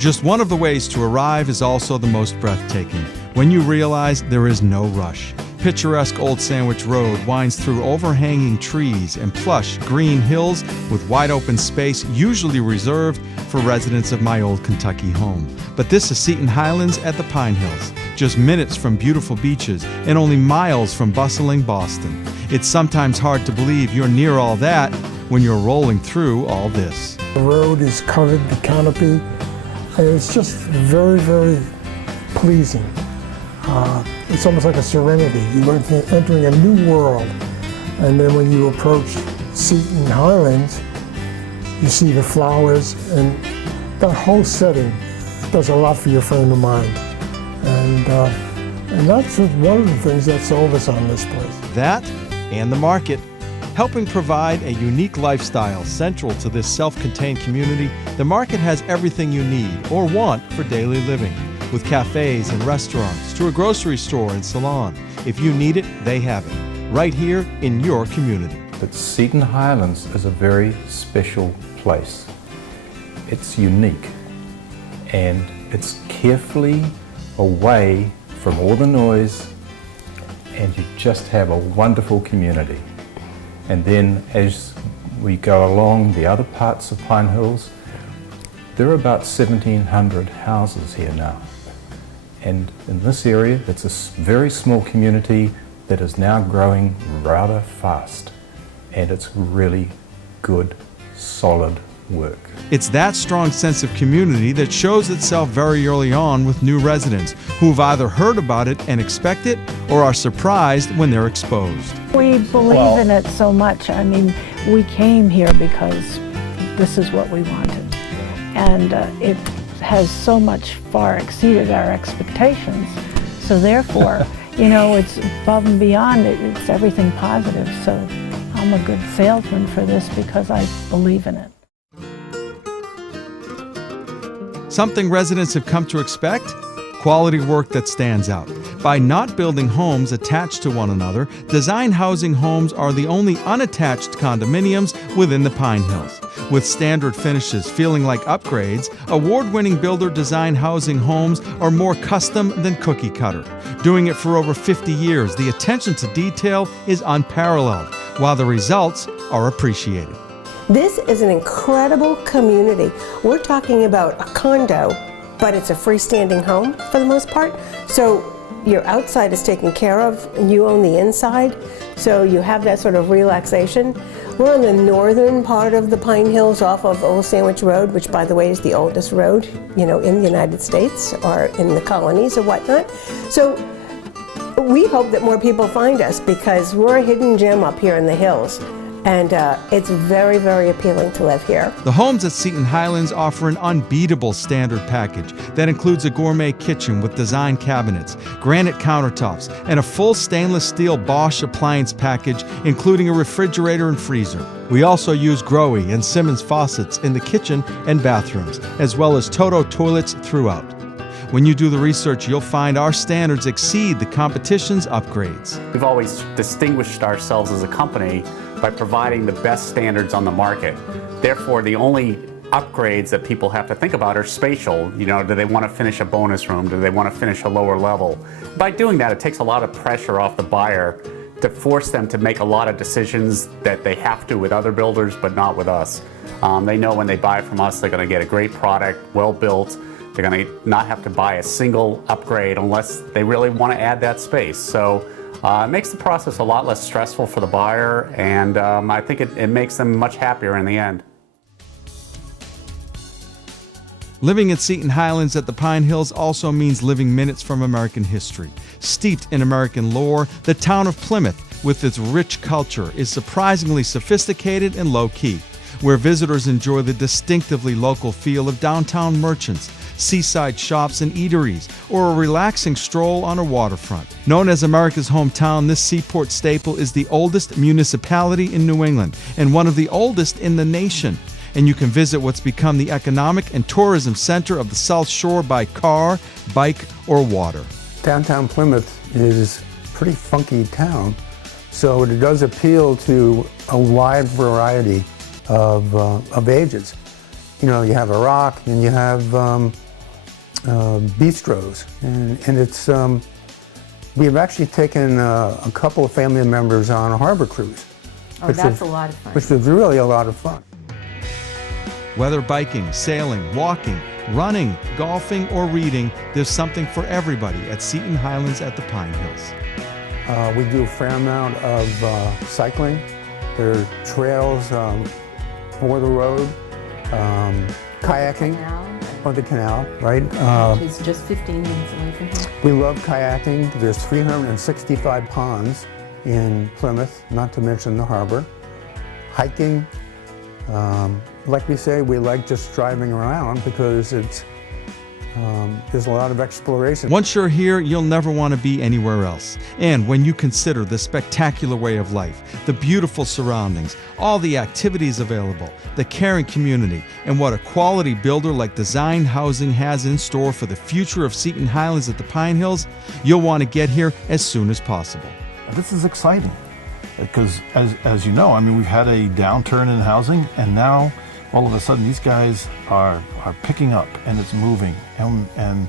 Just one of the ways to arrive is also the most breathtaking, when you realize there is no rush. Picturesque Old Sandwich Road winds through overhanging trees and plush green hills with wide open space usually reserved for residents of my old Kentucky home. But this is Seton Highlands at the Pine Hills, just minutes from beautiful beaches and only miles from bustling Boston. It's sometimes hard to believe you're near all that when you're rolling through all this. The road is covered, the canopy, and it's just very, very pleasing. It's almost like a serenity. You're entering a new world. And then when you approach Seton Highlands, you see the flowers, and that whole setting does a lot for your frame of mind. And that's one of the things that sold us on this place. That and the market, helping provide a unique lifestyle central to this self-contained community. The market has everything you need or want for daily living, with cafes and restaurants to a grocery store and salon. If you need it, they have it, right here in your community. But Seton Highlands is a very special place. It's unique, and it's carefully away from all the noise, and you just have a wonderful community. And then as we go along the other parts of Pine Hills, there are about 1,700 houses here now. And in this area, it's a very small community that is now growing rather fast. And it's really good, solid work. It's that strong sense of community that shows itself very early on with new residents who've either heard about it and expect it or are surprised when they're exposed. We believe in it so much. I mean, we came here because this is what we wanted. And it has so much far exceeded our expectations. So therefore, you know, it's above and beyond. It's everything positive. So I'm a good salesman for this because I believe in it. Something residents have come to expect? Quality work that stands out. By not building homes attached to one another, design housing homes are the only unattached condominiums within the Pine Hills. With standard finishes feeling like upgrades, award-winning builder design housing homes are more custom than cookie cutter. Doing it for over 50 years, the attention to detail is unparalleled, while the results are appreciated. This is an incredible community. We're talking about a condo, but it's a freestanding home for the most part. So your outside is taken care of and you own the inside. So you have that sort of relaxation. We're on the northern part of the Pine Hills off of Old Sandwich Road, which by the way is the oldest road, you know, in the United States or in the colonies or whatnot. So we hope that more people find us because we're a hidden gem up here in the hills. And it's very, very appealing to live here. The homes at Seton Highlands offer an unbeatable standard package that includes a gourmet kitchen with design cabinets, granite countertops, and a full stainless steel Bosch appliance package, including a refrigerator and freezer. We also use Grohe and Simmons faucets in the kitchen and bathrooms, as well as Toto toilets throughout. When you do the research, you'll find our standards exceed the competition's upgrades. We've always distinguished ourselves as a company by providing the best standards on the market. Therefore, the only upgrades that people have to think about are spatial. You know, do they want to finish a bonus room? Do they want to finish a lower level? By doing that, it takes a lot of pressure off the buyer to force them to make a lot of decisions that they have to with other builders, but not with us. They know when they buy from us, they're going to get a great product, well built. They're going to not have to buy a single upgrade unless they really want to add that space. So it makes the process a lot less stressful for the buyer, and I think it makes them much happier in the end. Living at Seton Highlands at the Pine Hills also means living minutes from American history. Steeped in American lore, the town of Plymouth, with its rich culture, is surprisingly sophisticated and low-key, where visitors enjoy the distinctively local feel of downtown merchants, seaside shops and eateries, or a relaxing stroll on a waterfront. Known as America's hometown, this seaport staple is the oldest municipality in New England and one of the oldest in the nation. And you can visit what's become the economic and tourism center of the South Shore by car, bike, or water. Downtown Plymouth is a pretty funky town, so it does appeal to a wide variety of ages. You know, you have a rock and you have bistros, and it's we've actually taken a couple of family members on a harbor cruise. Oh, that's a lot of fun. Which was really a lot of fun. Whether biking, sailing, walking, running, golfing, or reading, there's something for everybody at Seton Highlands at the Pine Hills. We do a fair amount of cycling. There are trails for the road, kayaking on the canal, right? Which is just 15 minutes away from here. We love kayaking. There's 365 ponds in Plymouth, not to mention the harbor. Hiking. Like we say, we like just driving around because it's there's a lot of exploration. Once you're here, you'll never want to be anywhere else. And when you consider the spectacular way of life, the beautiful surroundings, all the activities available, the caring community, and what a quality builder like Design Housing has in store for the future of Seton Highlands at the Pine Hills, you'll want to get here as soon as possible. This is exciting because, as you know, I mean, we've had a downturn in housing, and now all of a sudden these guys are picking up and it's moving. And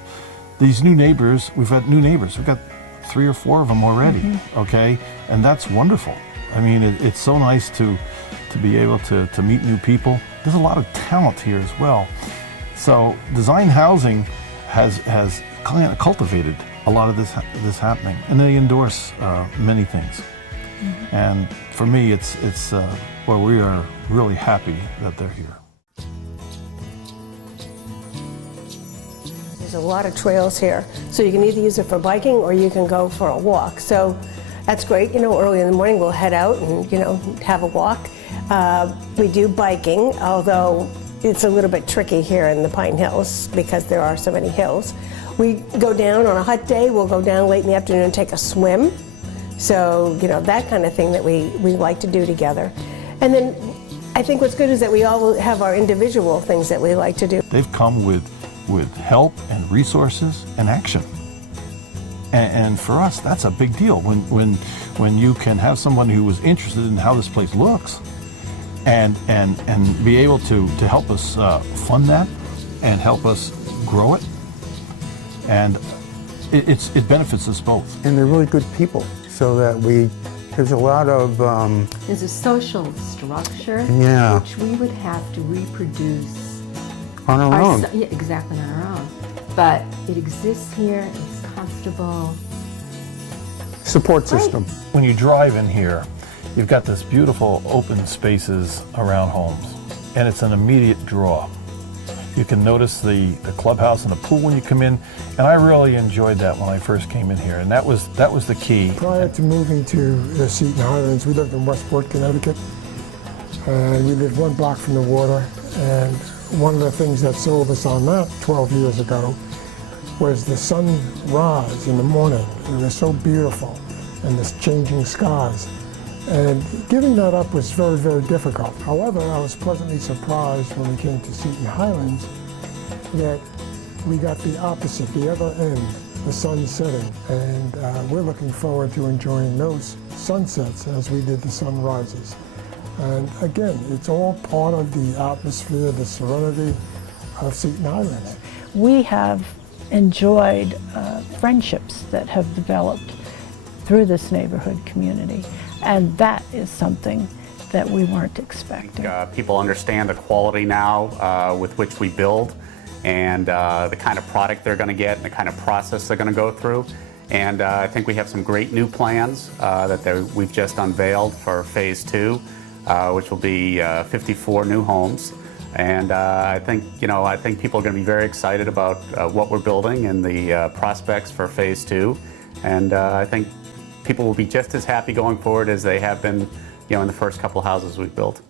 these new neighbors, we've got new neighbors. We've got 3 or 4 of them already, okay? And that's wonderful. I mean, it's so nice to be able to meet new people. There's a lot of talent here as well. So Design Housing has cultivated a lot of this happening, and they endorse many things. And for me, it's well, we are really happy that they're here. There's a lot of trails here, so you can either use it for biking or you can go for a walk. So that's great. You know, early in the morning we'll head out and, you know, have a walk. We do biking, although it's a little bit tricky here in the Pine Hills because there are so many hills. We go down on a hot day. We'll go down late in the afternoon and take a swim. So, you know, that kind of thing that we like to do together. And then I think what's good is that we all have our individual things that we like to do. They've come with help and resources and action. And for us, that's a big deal when you can have someone who is interested in how this place looks and be able to help us fund that and help us grow it. And it benefits us both. And they're really good people, so that there's a lot of... There's a social structure Yeah. which we would have to reproduce on our own. Yeah, exactly, on our own. But it exists here, it's comfortable. Support system. When you drive in here, you've got this beautiful open spaces around homes, and it's an immediate draw. You can notice the clubhouse and the pool when you come in, and I really enjoyed that when I first came in here, and that was the key. Prior to moving to the Seton Highlands, we lived in Westport, Connecticut, and we lived 1 block from the water. And one of the things that sold us on that 12 years ago was the sunrise in the morning. It was so beautiful, and this changing skies. And giving that up was very, very difficult. However, I was pleasantly surprised when we came to Seton Highlands that we got the opposite, the other end, the sun setting. And we're looking forward to enjoying those sunsets as we did the sunrises. And again, it's all part of the atmosphere, the serenity of Seton Highlands. We have enjoyed friendships that have developed through this neighborhood community. And that is something that we weren't expecting. People understand the quality now with which we build and the kind of product they're going to get and the kind of process they're going to go through. And I think we have some great new plans that we've just unveiled for Phase 2, which will be 54 new homes. And I think people are going to be very excited about what we're building and the prospects for Phase 2. And I think people will be just as happy going forward as they have been, in the first couple houses we've built.